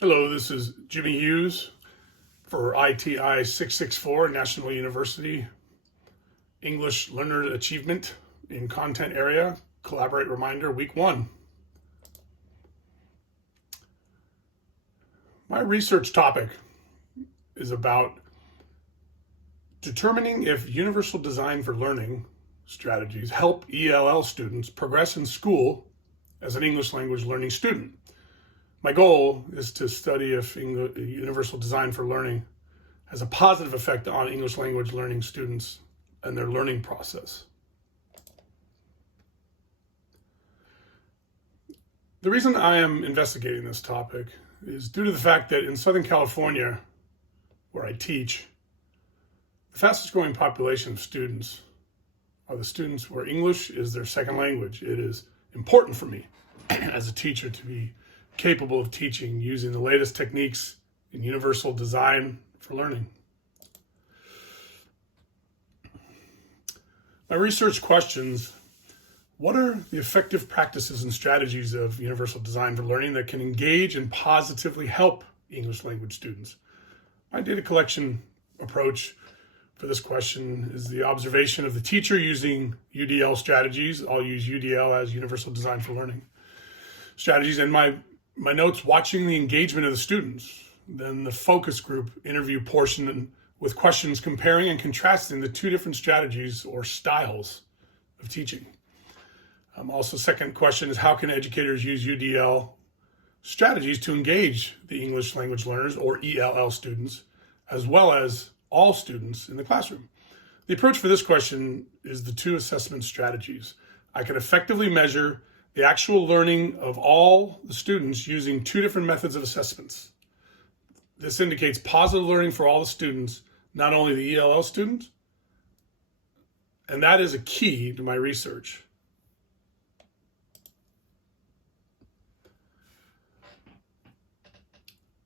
Hello, this is Jimmy Hughes for ITI664, National University English Learner Achievement in Content Area. Collaborate Reminder, Week 1. My research topic is about determining if universal design for learning strategies help ELL students progress in school as an English language learning student. My goal is to study if universal design for learning has a positive effect on English language learning students and their learning process. The reason I am investigating this topic is due to the fact that in Southern California, where I teach, the fastest growing population of students are the students where English is their second language. It is important for me as a teacher to be capable of teaching using the latest techniques in universal design for learning. My research questions: what are the effective practices and strategies of universal design for learning that can engage and positively help English language students? My data collection approach for this question is the observation of the teacher using UDL strategies. I'll use UDL as universal design for learning strategies, and my notes watching the engagement of the students, then the focus group interview portion with questions comparing and contrasting the two different strategies or styles of teaching. Also, second question is, how can educators use UDL strategies to engage the English language learners or ELL students, as well as all students in the classroom? The approach for this question is the two assessment strategies. I can effectively measure the actual learning of all the students using two different methods of assessments. This indicates positive learning for all the students, not only the ELL students, and that is a key to my research.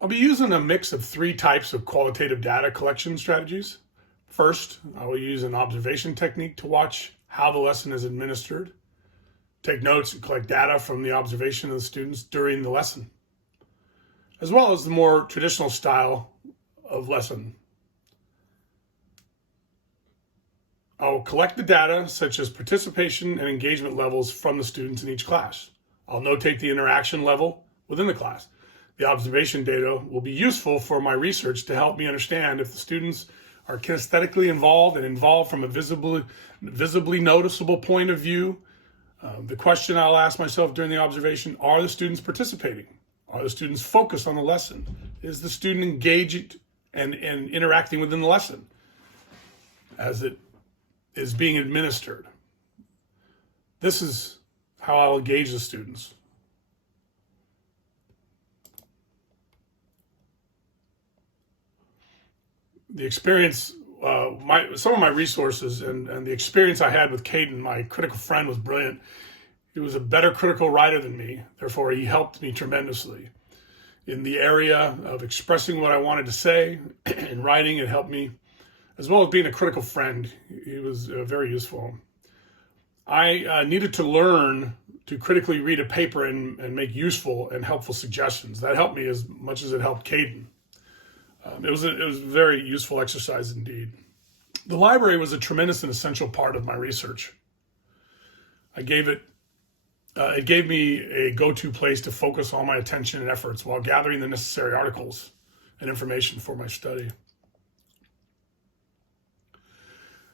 I'll be using a mix of three types of qualitative data collection strategies. First, I will use an observation technique to watch how the lesson is administered, take notes and collect data from the observation of the students during the lesson, as well as the more traditional style of lesson. I'll collect the data such as participation and engagement levels from the students in each class. I'll notate the interaction level within the class. The observation data will be useful for my research to help me understand if the students are kinesthetically involved and involved from a visibly noticeable point of view. The question I'll ask myself during the observation: are the students participating? Are the students focused on the lesson? Is the student engaged and interacting within the lesson as it is being administered? This is how I'll engage the students. The experience, some of my resources and the experience I had with Caden, my critical friend, was brilliant. He was a better critical writer than me. Therefore, he helped me tremendously in the area of expressing what I wanted to say. In writing, it helped me, as well as being a critical friend. He was very useful. I needed to learn to critically read a paper and make useful and helpful suggestions. That helped me as much as it helped Caden. It was a very useful exercise indeed. The library was a tremendous and essential part of my research. It gave me a go-to place to focus all my attention and efforts while gathering the necessary articles and information for my study.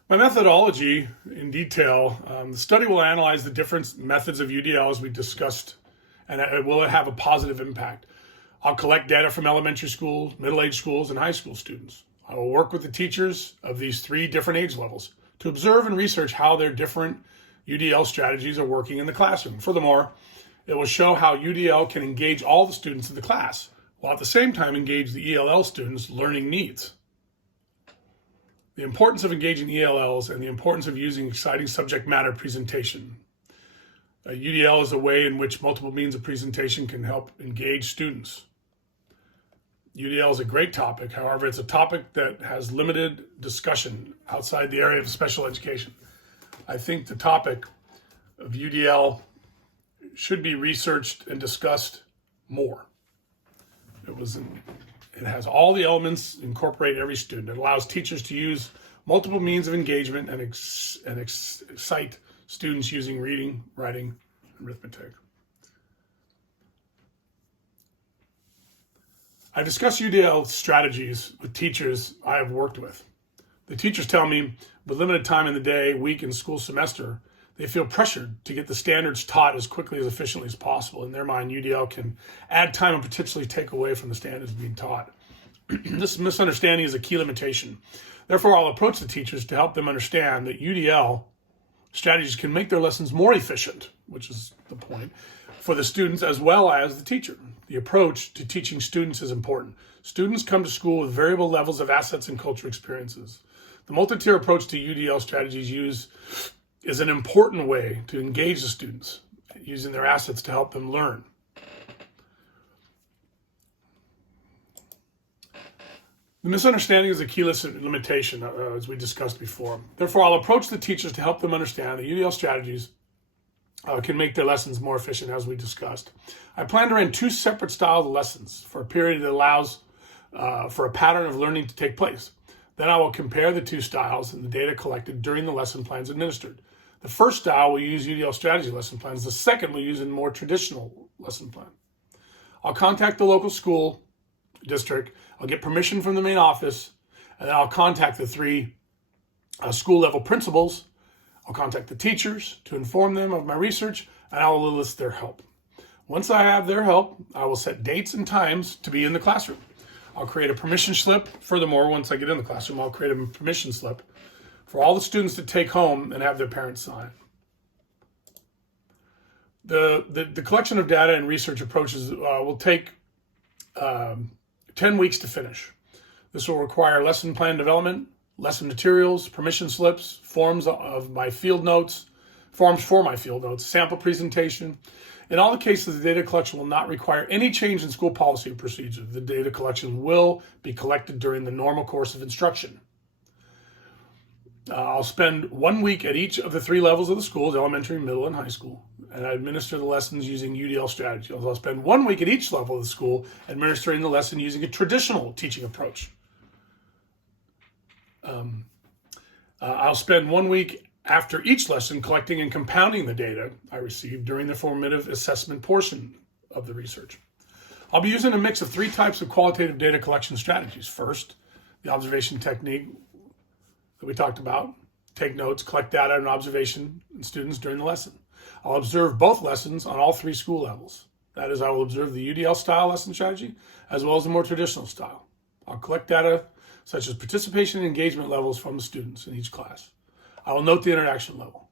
My methodology in detail: the study will analyze the different methods of UDL as we discussed, and will it have a positive impact? I'll collect data from elementary school, middle-aged schools, and high school students. I will work with the teachers of these three different age levels to observe and research how their different UDL strategies are working in the classroom. Furthermore, it will show how UDL can engage all the students in the class, while at the same time engage the ELL students' learning needs. The importance of engaging ELLs and the importance of using exciting subject matter presentation. UDL is a way in which multiple means of presentation can help engage students. UDL is a great topic. However, it's a topic that has limited discussion outside the area of special education. I think the topic of UDL should be researched and discussed more. It has all the elements incorporate every student. It allows teachers to use multiple means of engagement and excite students using reading, writing, and arithmetic. I discuss UDL strategies with teachers I have worked with. The teachers tell me, with limited time in the day, week, and school semester, they feel pressured to get the standards taught as quickly as efficiently as possible. In their mind, UDL can add time and potentially take away from the standards being taught. This misunderstanding is a key limitation. Therefore, I'll approach the teachers to help them understand that UDL strategies can make their lessons more efficient, which is the point, for the students as well as the teacher. The approach to teaching students is important. Students come to school with variable levels of assets and cultural experiences. The multi-tier approach to UDL strategies is an important way to engage the students, using their assets to help them learn. The misunderstanding is a key limitation, as we discussed before. Therefore, I'll approach the teachers to help them understand that UDL strategies can make their lessons more efficient, as we discussed. I plan to run 2 separate styles of lessons for a period that allows for a pattern of learning to take place. Then I will compare the 2 styles and the data collected during the lesson plans administered. The first style will use UDL strategy lesson plans. The second will use a more traditional lesson plan. I'll contact the local school district. I'll get permission from the main office, and then I'll contact the 3 school level principals. I'll contact the teachers to inform them of my research, and I will enlist their help. Once I have their help, I will set dates and times to be in the classroom. I'll create a permission slip. Furthermore, once I get in the classroom, I'll create a permission slip for all the students to take home and have their parents sign. The collection of data and research approaches will take 10 weeks to finish. This will require lesson plan development, lesson materials, permission slips, forms for my field notes, sample presentation. In all the cases, the data collection will not require any change in school policy or procedure. The data collection will be collected during the normal course of instruction. I'll spend 1 week at each of the 3 levels of the schools, elementary, middle, and high school, and I administer the lessons using UDL strategy. I'll spend 1 week at each level of the school administering the lesson using a traditional teaching approach. I'll spend 1 week after each lesson collecting and compounding the data I received during the formative assessment portion of the research. I'll be using a mix of 3 types of qualitative data collection strategies. First, the observation technique that we talked about. Take notes, collect data and observation in students during the lesson. I'll observe both lessons on all 3 school levels. That is, I will observe the UDL style lesson strategy as well as the more traditional style. I'll collect data such as participation and engagement levels from the students in each class. I will note the interaction level.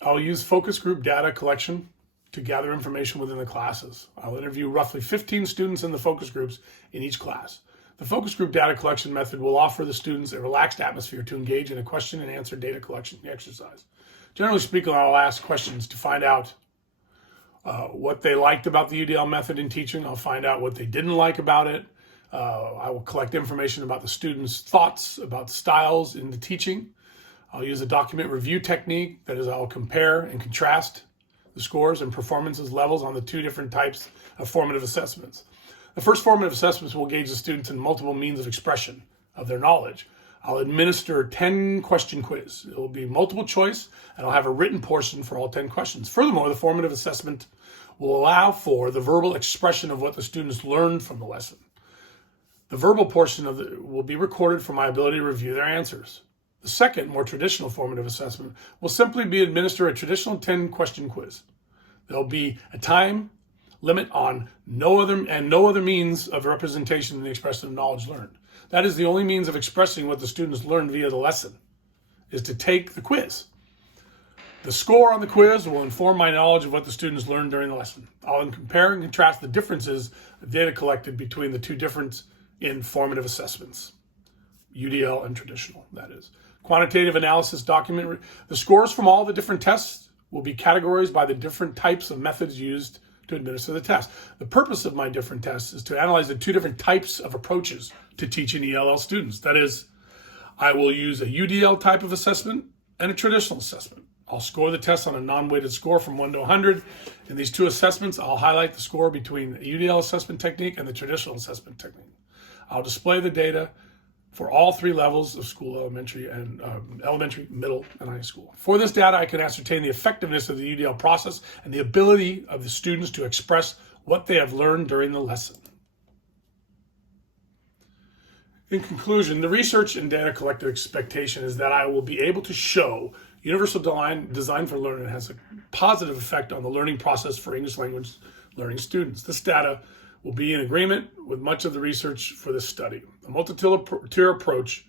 I'll use focus group data collection to gather information within the classes. I'll interview roughly 15 students in the focus groups in each class. The focus group data collection method will offer the students a relaxed atmosphere to engage in a question and answer data collection exercise. Generally speaking, I'll ask questions to find out what they liked about the UDL method in teaching. I'll find out what they didn't like about it. I will collect information about the students' thoughts about styles in the teaching. I'll use a document review technique. That is, I'll compare and contrast the scores and performances levels on the 2 different types of formative assessments. The first formative assessments will gauge the students in multiple means of expression of their knowledge. I'll administer a 10-question quiz. It will be multiple choice, and I'll have a written portion for all 10 questions. Furthermore, the formative assessment will allow for the verbal expression of what the students learned from the lesson. The verbal portion will be recorded for my ability to review their answers. The second, more traditional formative assessment will simply be administer a traditional 10-question quiz. There'll be a time limit on no other means of representation than the expression of knowledge learned. That is the only means of expressing what the students learned via the lesson, is to take the quiz. The score on the quiz will inform my knowledge of what the students learned during the lesson. I'll compare and contrast the differences of data collected between the 2 different in formative assessments, UDL and traditional, that is. Quantitative analysis document. The scores from all the different tests will be categorized by the different types of methods used to administer the test. The purpose of my different tests is to analyze the 2 different types of approaches to teaching ELL students. That is, I will use a UDL type of assessment and a traditional assessment. I'll score the test on a non-weighted score from 1 to 100. In these two assessments, I'll highlight the score between the UDL assessment technique and the traditional assessment technique. I'll display the data for all three levels of school, elementary, middle, and high school. For this data, I can ascertain the effectiveness of the UDL process and the ability of the students to express what they have learned during the lesson. In conclusion, the research and data collected expectation is that I will be able to show universal design for learning has a positive effect on the learning process for English language learning students. This data will be in agreement with much of the research for this study. A multi-tier approach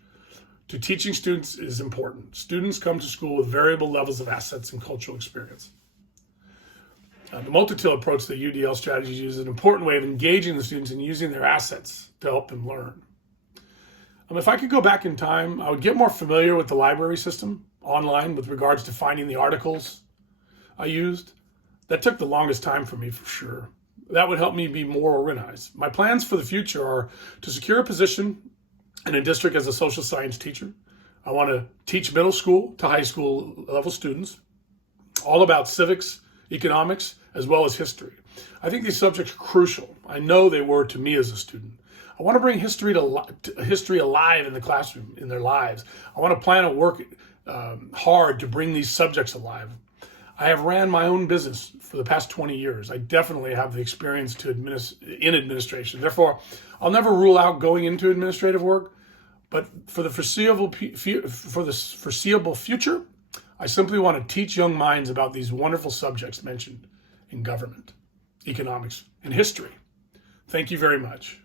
to teaching students is important. Students come to school with variable levels of assets and cultural experience. The multi-tier approach that UDL strategies use is an important way of engaging the students and using their assets to help them learn. If I could go back in time, I would get more familiar with the library system online with regards to finding the articles I used. That took the longest time for me, for sure. That would help me be more organized. My plans for the future are to secure a position in a district as a social science teacher. I want to teach middle school to high school level students all about civics, economics, as well as history. I think these subjects are crucial. I know they were to me as a student. I want to bring history alive in the classroom, in their lives. I want to plan to work hard to bring these subjects alive. I have ran my own business for the past 20 years. I definitely have the experience in administration. Therefore, I'll never rule out going into administrative work, but for the foreseeable future, I simply want to teach young minds about these wonderful subjects mentioned in government, economics, and history. Thank you very much.